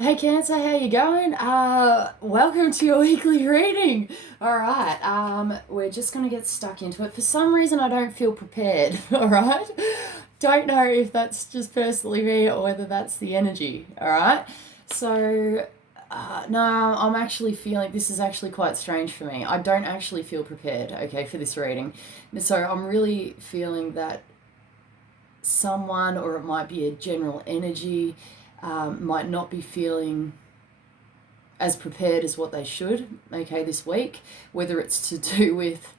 Hey Cancer, how you going? Welcome to your weekly reading. All right, we're just gonna get stuck into it. For some reason, I don't feel prepared. All right, don't know if that's just personally me or whether that's the energy. All right, so no, I'm actually feeling this is actually quite strange for me. I don't actually feel prepared. Okay, for this reading, so I'm really feeling that someone, or it might be a general energy, might not be feeling as prepared as what they should, okay, this week, whether it's to do with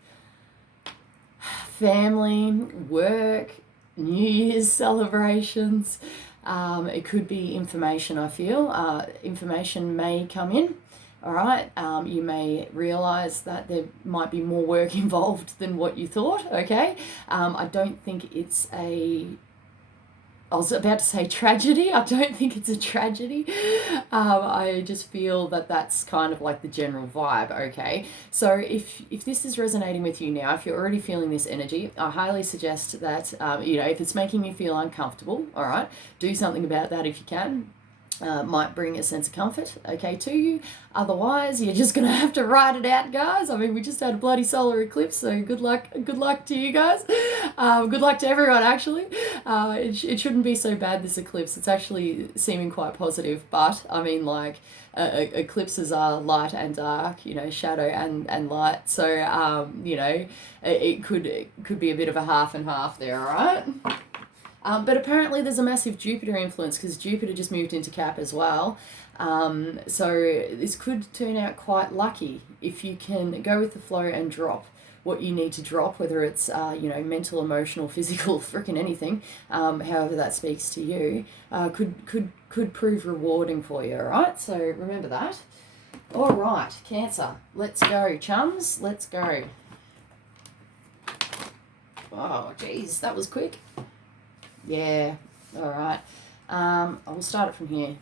family, work, New Year's celebrations. It could be information, I feel. Information may come in, all right? You may realize that there might be more work involved than what you thought, okay? I don't think it's I was about to say tragedy. I don't think it's a tragedy. I just feel that that's kind of like the general vibe, okay? So if this is resonating with you now, if you're already feeling this energy, I highly suggest that, if it's making you feel uncomfortable, all right, do something about that if you can. Might bring a sense of comfort, okay, to you. Otherwise, you're just gonna have to ride it out, guys. I mean, we just had a bloody solar eclipse, so good luck to you guys. Good luck to everyone, actually. It shouldn't be so bad, this eclipse. It's actually seeming quite positive, but I mean, like, eclipses are light and dark, shadow and light. So, it could be a bit of a half and half there, all right? But apparently there's a massive Jupiter influence because Jupiter just moved into Cap as well. So this could turn out quite lucky if you can go with the flow and drop what you need to drop, whether it's mental, emotional, physical, freaking anything, however that speaks to you, could prove rewarding for you. All right, so remember that. All right, Cancer, let's go, chums. Let's go. Oh, geez, that was quick. Yeah, all right. I will start it from here.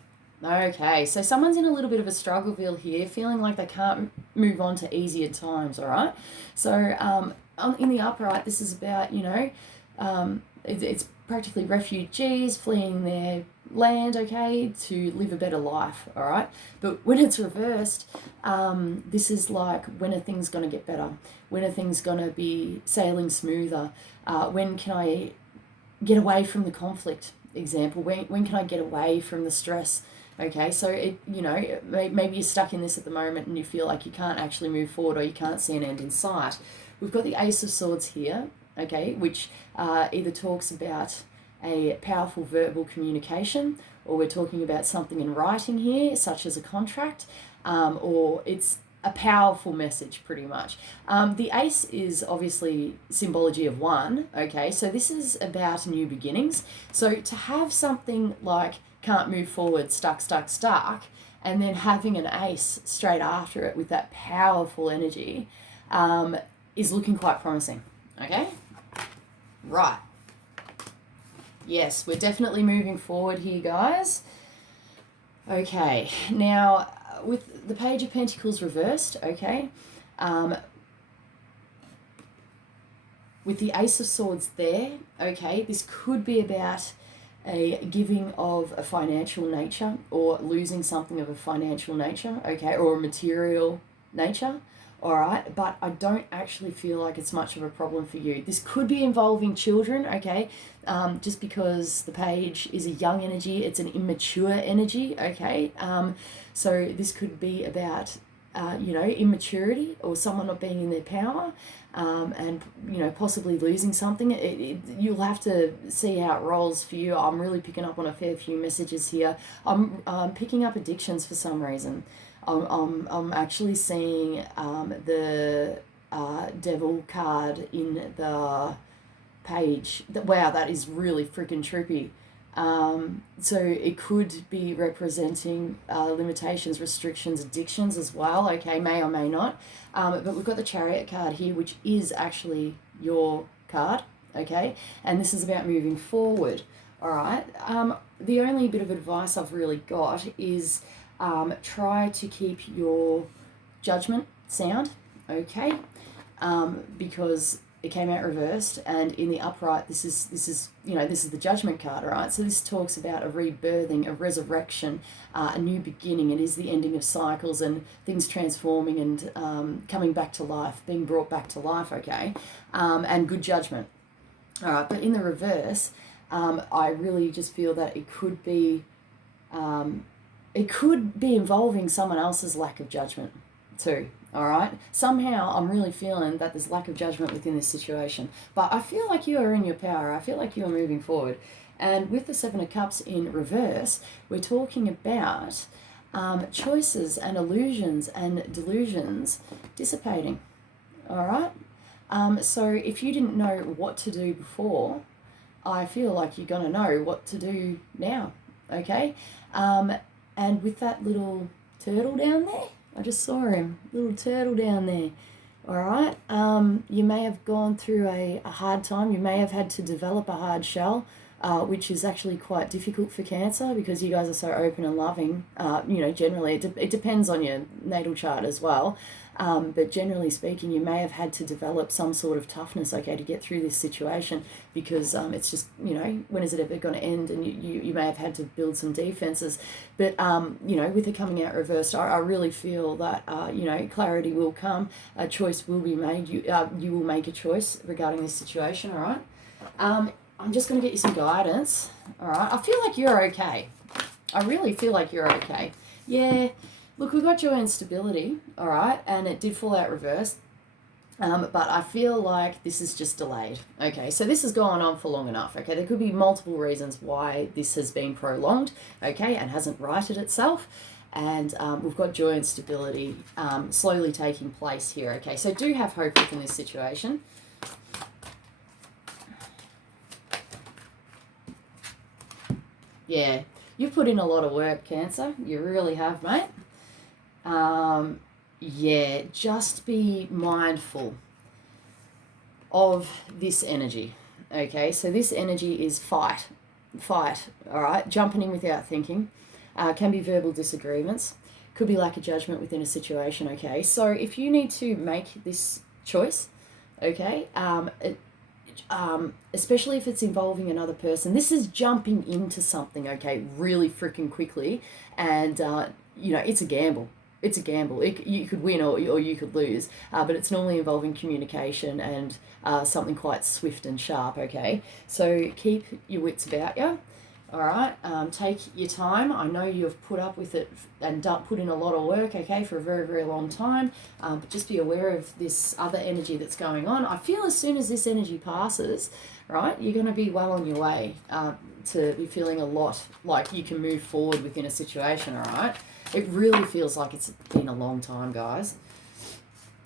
Okay, so someone's in a little bit of a struggle here, feeling like they can't move on to easier times, all right? So in the upright, this is about, it's practically refugees fleeing their land, okay, to live a better life, all right? But when it's reversed, this is like, when are things going to get better? When are things going to be sailing smoother? When can I get away from the conflict? Example, when can I get away from the stress? Okay, so maybe you're stuck in this at the moment and you feel like you can't actually move forward or you can't see an end in sight. We've got the Ace of Swords here, okay, which either talks about a powerful verbal communication, or we're talking about something in writing here, such as a contract, or it's a powerful message, pretty much. The ace is obviously symbology of one, okay, so this is about new beginnings. So to have something like can't move forward, stuck, and then having an ace straight after it with that powerful energy is looking quite promising, okay? Right. Yes, we're definitely moving forward here, guys. Okay, now with the Page of Pentacles reversed, okay, with the Ace of Swords there, okay, this could be about a giving of a financial nature, or losing something of a financial nature, okay, or a material nature, all right, but I don't actually feel like it's much of a problem for you. This could be involving children, okay, just because the page is a young energy, it's an immature energy, okay, so this could be about immaturity, or someone not being in their power, and possibly losing something. You'll have to see how it rolls for you. I'm really picking up on a fair few messages here. I'm picking up addictions for some reason. I'm actually seeing the devil card in the page. Wow, that is really freaking trippy. So it could be representing limitations, restrictions, addictions as well, okay, may or may not. But we've got the Chariot card here, which is actually your card, okay, and this is about moving forward, all right. The only bit of advice I've really got is try to keep your judgment sound, okay, because it came out reversed, and in the upright, this is this is the Judgment card, all right? So this talks about a rebirthing, a resurrection, a new beginning. It is the ending of cycles and things transforming and coming back to life, being brought back to life, okay? And good judgment, all right? But in the reverse, I really just feel that it could be involving someone else's lack of judgment too. All right. Somehow I'm really feeling that there's lack of judgment within this situation. But I feel like you are in your power. I feel like you are moving forward. And with the Seven of Cups in reverse, we're talking about choices and illusions and delusions dissipating. All right. So if you didn't know what to do before, I feel like you're going to know what to do now. Okay. And with that little turtle down there, I just saw him, little turtle down there. All right. You may have gone through a hard time. You may have had to develop a hard shell, which is actually quite difficult for Cancer because you guys are so open and loving. Generally, it depends on your natal chart as well. But generally speaking, you may have had to develop some sort of toughness, okay, to get through this situation because it's just, when is it ever going to end? And you may have had to build some defenses. But, with it coming out reversed, I really feel that, clarity will come, a choice will be made. You will make a choice regarding this situation, all right? I'm just going to get you some guidance, all right? I feel like you're okay. I really feel like you're okay. Yeah. Look, we've got joy and stability, all right, and it did fall out reversed, but I feel like this is just delayed, okay? So this has gone on for long enough, okay? There could be multiple reasons why this has been prolonged, okay, and hasn't righted itself, and we've got joy and stability slowly taking place here, okay? So do have hope within this situation. Yeah, you've put in a lot of work, Cancer. You really have, mate. Just be mindful of this energy, okay? So this energy is fight, all right? Jumping in without thinking, can be verbal disagreements, could be lack of judgment within a situation, okay? So if you need to make this choice, okay, especially if it's involving another person, this is jumping into something, okay, really freaking quickly, and, it's a gamble. It's a gamble. You could win or you could lose, but it's normally involving communication and something quite swift and sharp, okay? So keep your wits about you, all right? Take your time. I know you've put up with it and put in a lot of work, okay, for a very, very long time, but just be aware of this other energy that's going on. I feel as soon as this energy passes, right, you're going to be well on your way to be feeling a lot like you can move forward within a situation, all right? It really feels like it's been a long time, guys.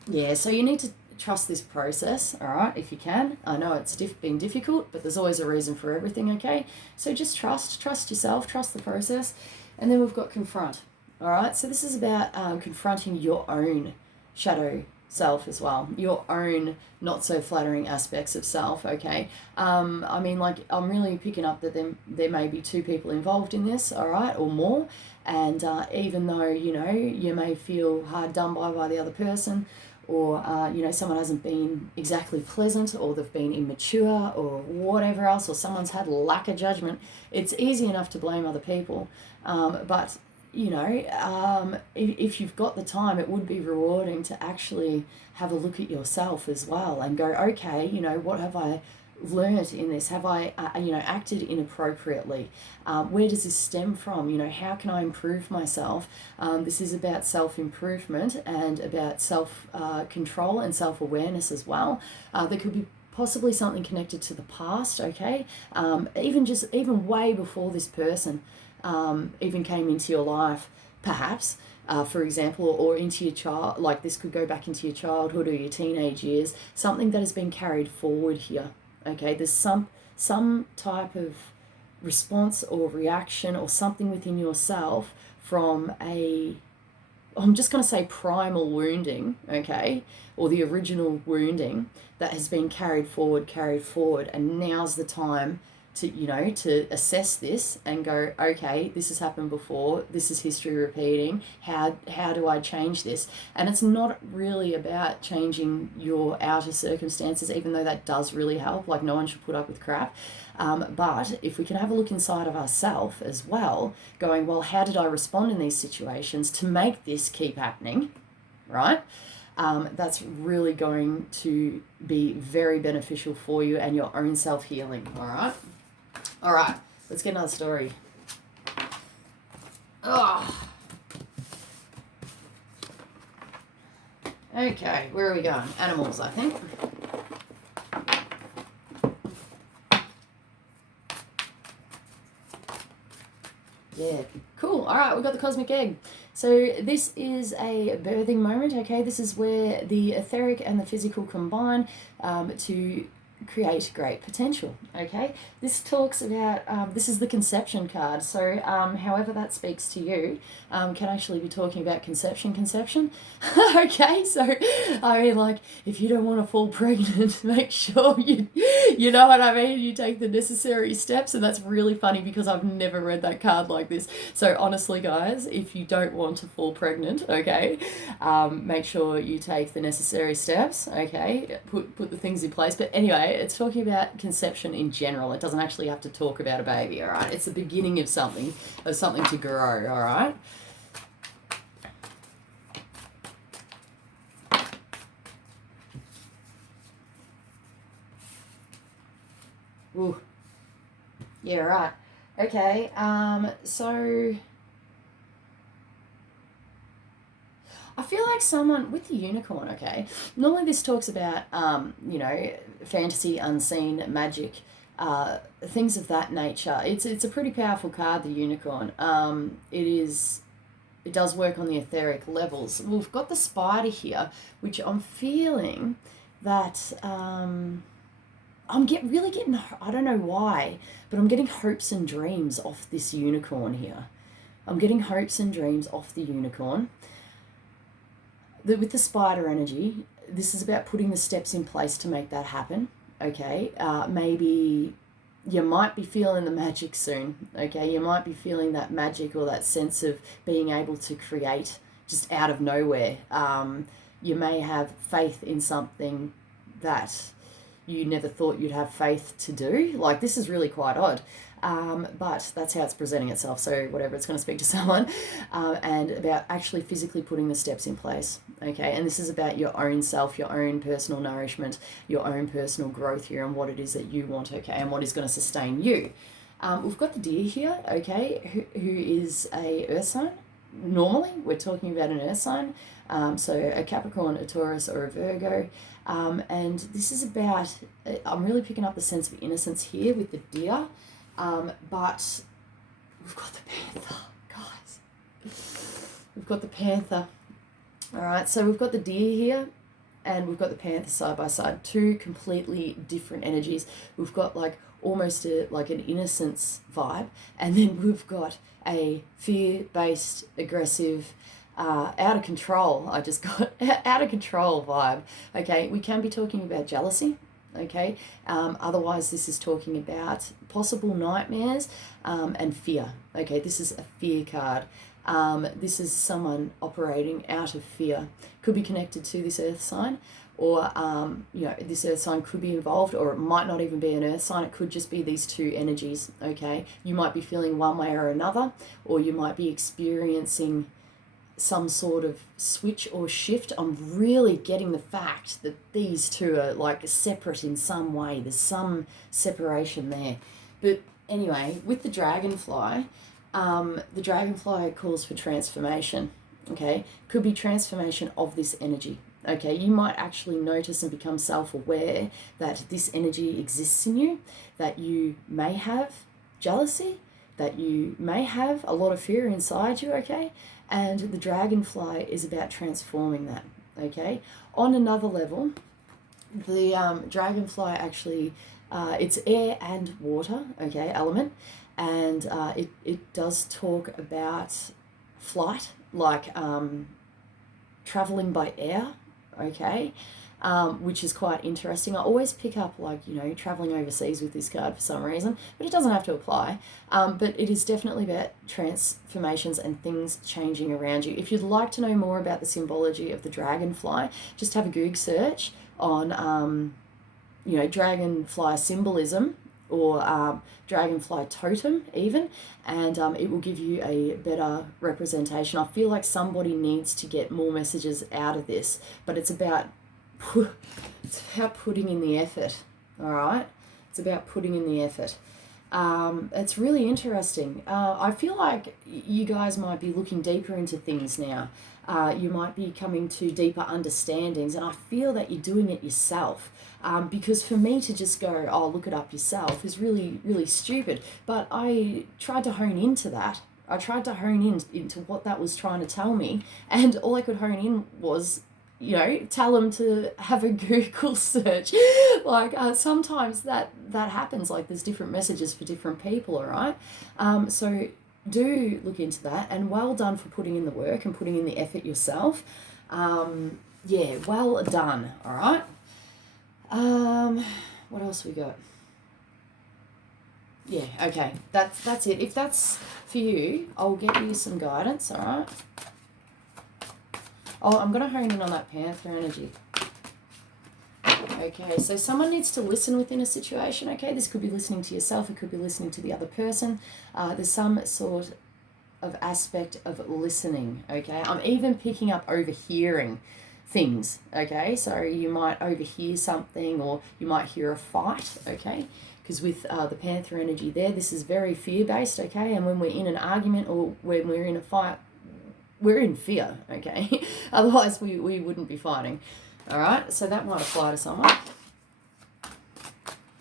Yeah, so you need to trust this process, all right, if you can. I know it's been difficult, but there's always a reason for everything, okay? So just trust yourself, trust the process. And then we've got confront, all right? So this is about confronting your own shadow self as well, your own not so flattering aspects of self, okay? I'm really picking up that there may be two people involved in this, all right, or more. And even though, you may feel hard done by the other person, or, someone hasn't been exactly pleasant, or they've been immature, or whatever else, or someone's had lack of judgment, it's easy enough to blame other people. But, if you've got the time, it would be rewarding to actually have a look at yourself as well and go, okay, what have I learned in this? Have I, acted inappropriately? Where does this stem from? How can I improve myself? This is about self-improvement and about self-control and self-awareness as well. There could be possibly something connected to the past, okay? Even way before this person even came into your life, perhaps. For example, or into your child, like this could go back into your childhood or your teenage years, something that has been carried forward here. Okay, there's some type of response or reaction or something within yourself from I'm just going to say primal wounding, okay, or the original wounding that has been carried forward, and now's the time to assess this and go, okay, this has happened before, this is history repeating, how do I change this? And it's not really about changing your outer circumstances, even though that does really help. Like, no one should put up with crap. But if we can have a look inside of ourselves as well, going, well, how did I respond in these situations to make this keep happening, right? That's really going to be very beneficial for you and your own self-healing, all right? All right, let's get another story. Oh. Okay, where are we going? Animals, I think. Yeah, cool. All right, we've got the cosmic egg. So this is a birthing moment, okay? This is where the etheric and the physical combine to create great potential, okay? This talks about, this is the conception card. So however that speaks to you, can actually be talking about conception. Okay, so I mean, like, if you don't want to fall pregnant, make sure you know what I mean, you take the necessary steps. And that's really funny because I've never read that card like this. So honestly, guys, if you don't want to fall pregnant, okay, make sure you take the necessary steps, okay, put the things in place. But anyway, it's talking about conception in general. It doesn't actually have to talk about a baby, all right? It's the beginning of something to grow, all right? Ooh. Yeah, right. Okay, so I feel like someone with the unicorn, okay, normally this talks about, fantasy, unseen, magic, things of that nature. It's a pretty powerful card, the unicorn. It does work on the etheric levels. We've got the spider here, which I'm feeling that really getting, I don't know why, but I'm getting hopes and dreams off this unicorn here. I'm getting hopes and dreams off the unicorn. With the spider energy, this is about putting the steps in place to make that happen, okay? Maybe you might be feeling the magic soon, okay? You might be feeling that magic or that sense of being able to create just out of nowhere. You may have faith in something that you never thought you'd have faith to do. Like, this is really quite odd. But that's how it's presenting itself. So whatever, it's going to speak to someone, and about actually physically putting the steps in place. Okay. And this is about your own self, your own personal nourishment, your own personal growth here, and what it is that you want. Okay. And what is going to sustain you. We've got the deer here. Okay. Who is a earth sign. Normally we're talking about an earth sign. So a Capricorn, a Taurus, or a Virgo. And this is about, I'm really picking up the sense of innocence here with the deer. But we've got the panther, guys. We've got the panther. All right, so we've got the deer here, and we've got the panther side by side. Two completely different energies. We've got like almost like an innocence vibe, and then we've got a fear-based, aggressive, out of control. I just got out of control vibe. Okay, we can be talking about jealousy. Okay, otherwise this is talking about possible nightmares and fear. Okay, this is a fear card. This is someone operating out of fear. Could be connected to this earth sign, or this earth sign could be involved, or it might not even be an earth sign. It could just be these two energies. Okay, you might be feeling one way or another, or you might be experiencing some sort of switch or shift. I'm really getting the fact that these two are like separate in some way. There's some separation there. But anyway, with the dragonfly calls for transformation. Okay, could be transformation of this energy. Okay, you might actually notice and become self-aware that this energy exists in you, that you may have jealousy, that you may have a lot of fear inside you, okay? And the dragonfly is about transforming that, okay? On another level, the dragonfly actually, it's air and water, okay, element, and it does talk about flight, like traveling by air, okay? which is quite interesting. I always pick up, like, you know, traveling overseas with this card for some reason, but it doesn't have to apply. But it is definitely about transformations and things changing around you. If you'd like to know more about the symbology of the dragonfly, just have a Google search on, you know, dragonfly symbolism, or dragonfly totem even, and it will give you a better representation. I feel like somebody needs to get more messages out of this, but it's about putting in the effort. All right, it's about putting in the effort. It's really interesting. I feel like you guys might be looking deeper into things now. You might be coming to deeper understandings, and I feel that you're doing it yourself. Because for me to just go, oh, look it up yourself is really, really stupid. But I tried to hone into that. I tried to hone into what that was trying to tell me, and all I could hone in was, you know, tell them to have a Google search. Like, sometimes that happens. Like, there's different messages for different people, all right? So do look into that, and well done for putting in the work and putting in the effort yourself. Yeah, well done, all right? What else we got? Yeah, okay, that's it. If that's for you, I'll get you some guidance, all right? Oh, I'm going to hone in on that Panther energy. Okay, so someone needs to listen within a situation, okay? This could be listening to yourself, it could be listening to the other person. There's some sort of aspect of listening, okay? I'm even picking up overhearing things, okay? So you might overhear something, or you might hear a fight, okay? Because with the Panther energy there, this is very fear-based, okay? And when we're in an argument or when we're in a fight, we're in fear, okay? Otherwise, we wouldn't be fighting, all right? So that might apply to someone.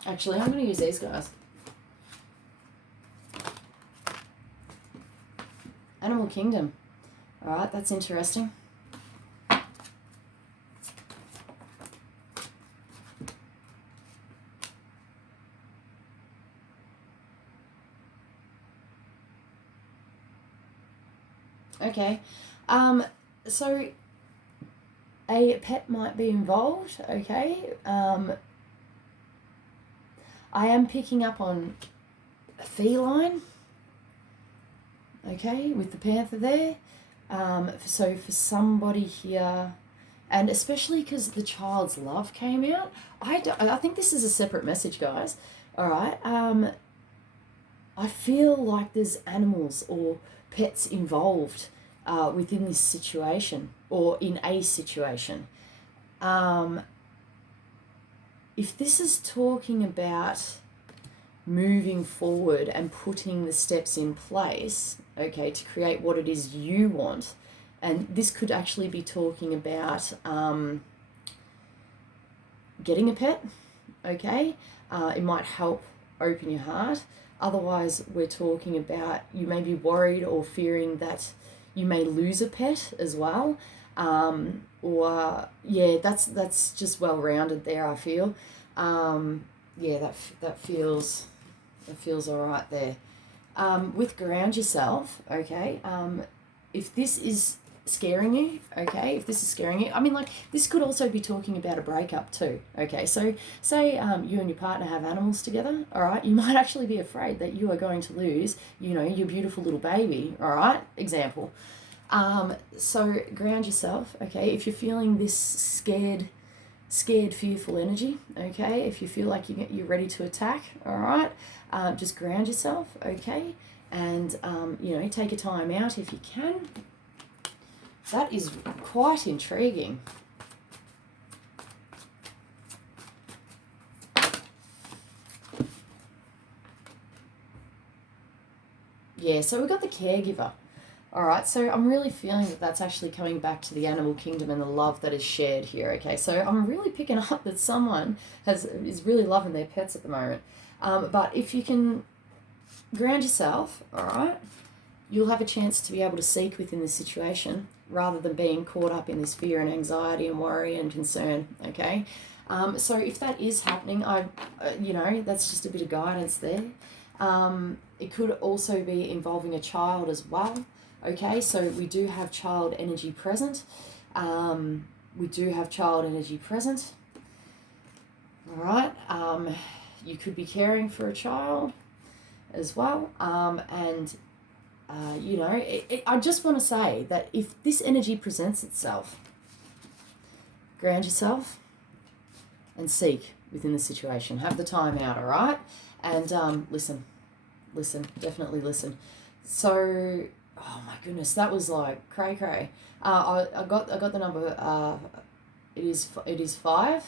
Actually, I'm going to use these guys. Animal Kingdom. All right, that's interesting. Okay, so a pet might be involved, okay? I am picking up on a feline, okay, with the Panther there. So for somebody here, and especially because the child's love came out, I think this is a separate message, guys, all right? I feel like there's animals or pets involved within this situation, or in a situation. If this is talking about moving forward and putting the steps in place, okay, to create what it is you want, and this could actually be talking about getting a pet, okay? It might help open your heart. Otherwise, we're talking about you may be worried or fearing that you may lose a pet as well. Or yeah, that's just well rounded there, I feel. Yeah, that feels all right there. With ground yourself, okay. If this is scaring you, okay, if this is scaring you, I mean, like, this could also be talking about a breakup too, okay? So say you and your partner have animals together, all right? You might actually be afraid that you are going to lose, you know, your beautiful little baby, all right? Example. So ground yourself, okay? If you're feeling this scared, fearful energy, okay? If you feel like you're ready to attack, all right? Just ground yourself, okay? And, you know, take a time out if you can. That is quite intriguing. Yeah, so we've got the caregiver. All right, so I'm really feeling that that's actually coming back to the animal kingdom and the love that is shared here, okay? So I'm really picking up that someone is really loving their pets at the moment. But if you can ground yourself, all right, you'll have a chance to be able to seek within this situation rather than being caught up in this fear and anxiety and worry and concern, okay? So if that is happening, you know, that's just a bit of guidance there. It could also be involving a child as well, okay? So we do have child energy present. We do have child energy present. All right. You could be caring for a child as well. You know, I just want to say that if this energy presents itself, ground yourself and seek within the situation. Have the time out, all right? And listen, definitely listen. So, oh my goodness, that was like cray. I got the number. It is 5.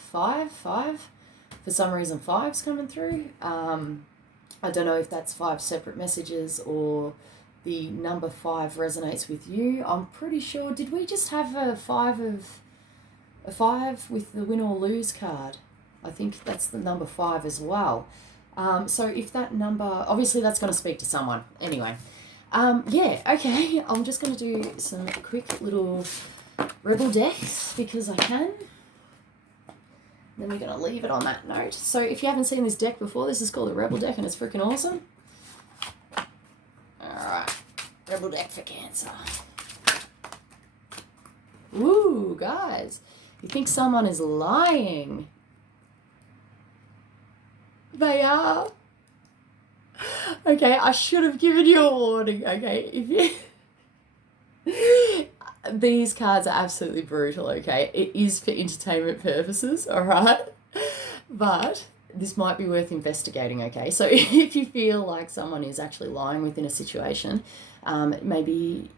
For some reason, 5's coming through. I don't know if that's 5 separate messages or the number 5 resonates with you. I'm pretty sure. Did we just have a 5 with the win or lose card? I think that's the number 5 as well. So if that number, obviously that's going to speak to someone. Anyway, yeah, okay. I'm just going to do some quick little rebel decks because I can. Then we're going to leave it on that note. So if you haven't seen this deck before, this is called a Rebel deck and it's freaking awesome. Alright, Rebel deck for Cancer. Ooh, guys, you think someone is lying? They are. Okay, I should have given you a warning, okay? If you... These cards are absolutely brutal, okay? It is for entertainment purposes, all right? But this might be worth investigating, okay? So if you feel like someone is actually lying within a situation, maybe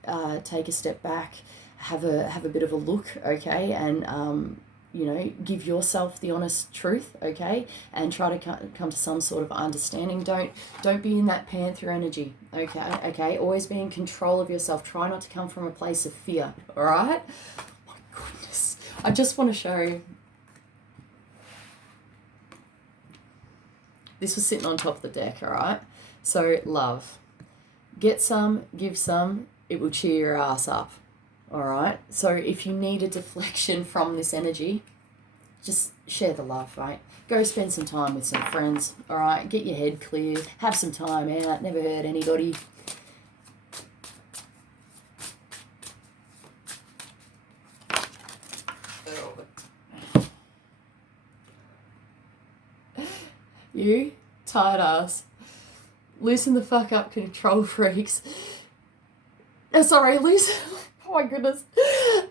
take a step back, have a bit of a look, okay? And, you know, give yourself the honest truth, okay? And try to come to some sort of understanding. Don't be in that panther energy, okay? Always be in control of yourself. Try not to come from a place of fear, all right? Oh my goodness. I just want to show. This was sitting on top of the deck, all right? So, love. Get some, give some. It will cheer your ass up. All right. So if you need a deflection from this energy, just share the love, right? Go spend some time with some friends. All right. Get your head clear. Have some time out. Never hurt anybody. You tired ass. Loosen the fuck up, control freaks. Sorry, loosen. Oh my goodness.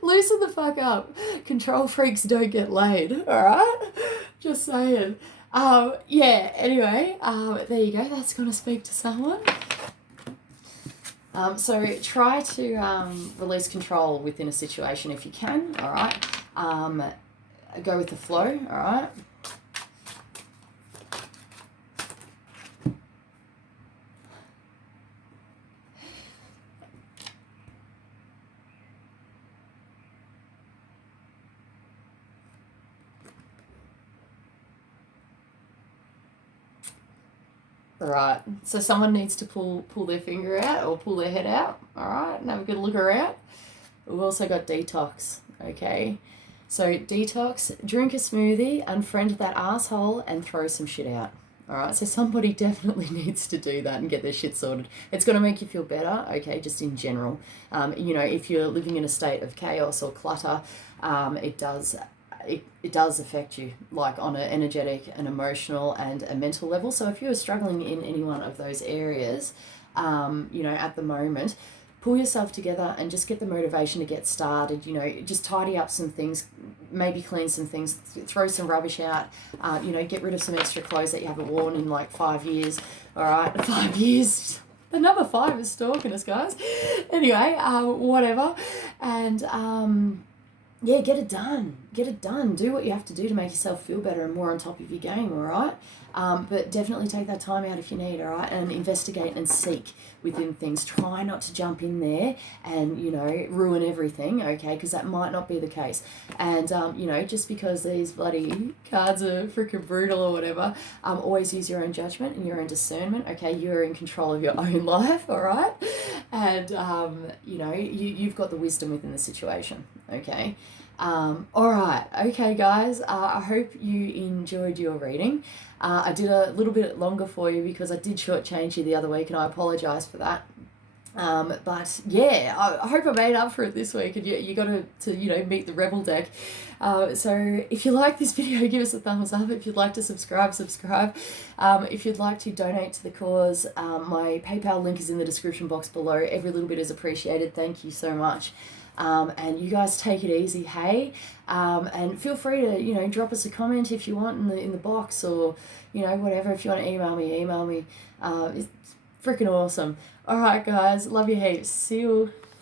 Loosen the fuck up. Control freaks don't get laid, alright? Just saying. Yeah, anyway, there you go. That's going to speak to someone. So try to release control within a situation if you can, alright? Go with the flow, alright? Right, so someone needs to pull their finger out or pull their head out, all right, and have a good look around. We've also got detox, okay? So detox, drink a smoothie, unfriend that asshole, and throw some shit out, all right? So somebody definitely needs to do that and get their shit sorted. It's going to make you feel better, okay, just in general. You know, if you're living in a state of chaos or clutter, it does affect you, like on an energetic, an emotional, and a mental level. So if you're struggling in any one of those areas, you know, at the moment, pull yourself together and just get the motivation to get started. You know, just tidy up some things, maybe clean some things, throw some rubbish out, you know, get rid of some extra clothes that you haven't worn in like 5 years. All right, 5 years. The number 5 is stalking us, guys. Anyway, whatever. And, yeah, get it done. Get it done. Do what you have to do to make yourself feel better and more on top of your game, all right? But definitely take that time out if you need, all right? And investigate and seek within things. Try not to jump in there and, you know, ruin everything, okay? Because that might not be the case. And, you know, just because these bloody cards are freaking brutal or whatever, always use your own judgment and your own discernment, okay? You're in control of your own life, all right? And, you know, you've got the wisdom within the situation, okay? All right. Okay, guys. I hope you enjoyed your reading. I did a little bit longer for you because I did shortchange you the other week and I apologise for that. But yeah, I hope I made up for it this week, and you got to meet the Rebel deck. So if you like this video, give us a thumbs up. If you'd like to subscribe. If you'd like to donate to the cause, my PayPal link is in the description box below. Every little bit is appreciated. Thank you so much. And you guys take it easy, hey? And feel free to drop us a comment if you want in the box, or whatever. If you want to email me. It's freaking awesome. All right, guys, love you heaps. See you.